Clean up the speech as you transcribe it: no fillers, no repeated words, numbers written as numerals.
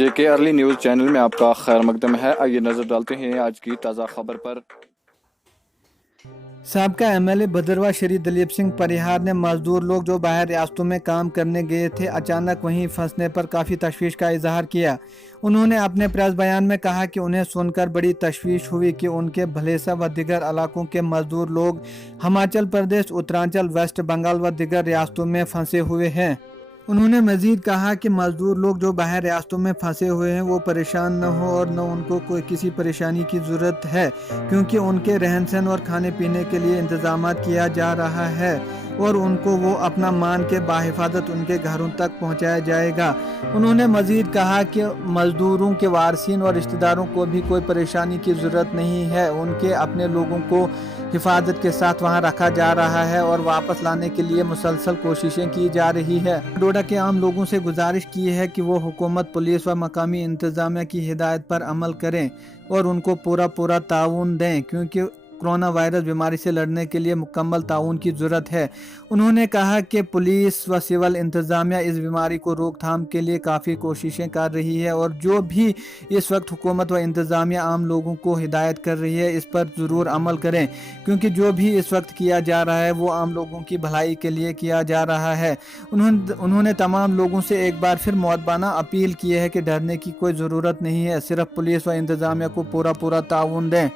JK early news channel में आपका खैर मकदम है। आइए नजर डालते हैं आज की ताज़ा खबर पर। साबका MLA भद्रवाह श्री दलीप सिंह परिहार ने मजदूर लोग जो बाहर रियासतों में काम करने गए थे अचानक वहीं फंसने पर काफ़ी तशवीश का इजहार किया। उन्होंने अपने प्रेस बयान में कहा कि उन्हें सुनकर बड़ी तशवीश हुई कि उनके भलेसा व दिगर इलाकों के मजदूर लोग हिमाचल प्रदेश, उत्तरांचल, वेस्ट बंगाल व दिगर रियासतों में फंसे हुए हैं। उन्होंने मजीद कहा कि मजदूर लोग जो बाहर रियासतों में फंसे हुए हैं वो परेशान न हो और न उनको कोई किसी परेशानी की ज़रूरत है, क्योंकि उनके रहन सहन और खाने पीने के लिए इंतजाम किया जा रहा है और उनको वो अपना मान के बाहिफाजत उनके घरों तक पहुंचाया जाएगा। उन्होंने मजीद कहा कि मजदूरों के वारसीन और रिश्तेदारों को भी कोई परेशानी की ज़रूरत नहीं है। उनके अपने लोगों को हिफाजत के साथ वहां रखा जा रहा है और वापस लाने के लिए मुसलसल कोशिशें की जा रही है। डोडा के आम लोगों से गुजारिश की है कि वो हुकूमत, पुलिस व मकामी इंतजामिया की हिदायत पर अमल करें और उनको पूरा ताउन दें, क्योंकि कोरोना वायरस बीमारी से लड़ने के लिए मुकम्मल ताउन की ज़रूरत है। उन्होंने कहा कि पुलिस व सिविल इंतज़ामिया इस बीमारी को रोकथाम के लिए काफ़ी कोशिशें कर रही है और जो भी इस वक्त हुकूमत व इंतज़ामिया आम लोगों को हिदायत कर रही है इस पर ज़रूर अमल करें, क्योंकि जो भी इस वक्त किया जा रहा है वो आम लोगों की भलाई के लिए किया जा रहा है। उन्होंने तमाम लोगों से एक बार फिर मुअद्दबाना अपील की है कि डरने की कोई ज़रूरत नहीं है, सिर्फ पुलिस व इंतज़ामिया को पूरा ताउन दें।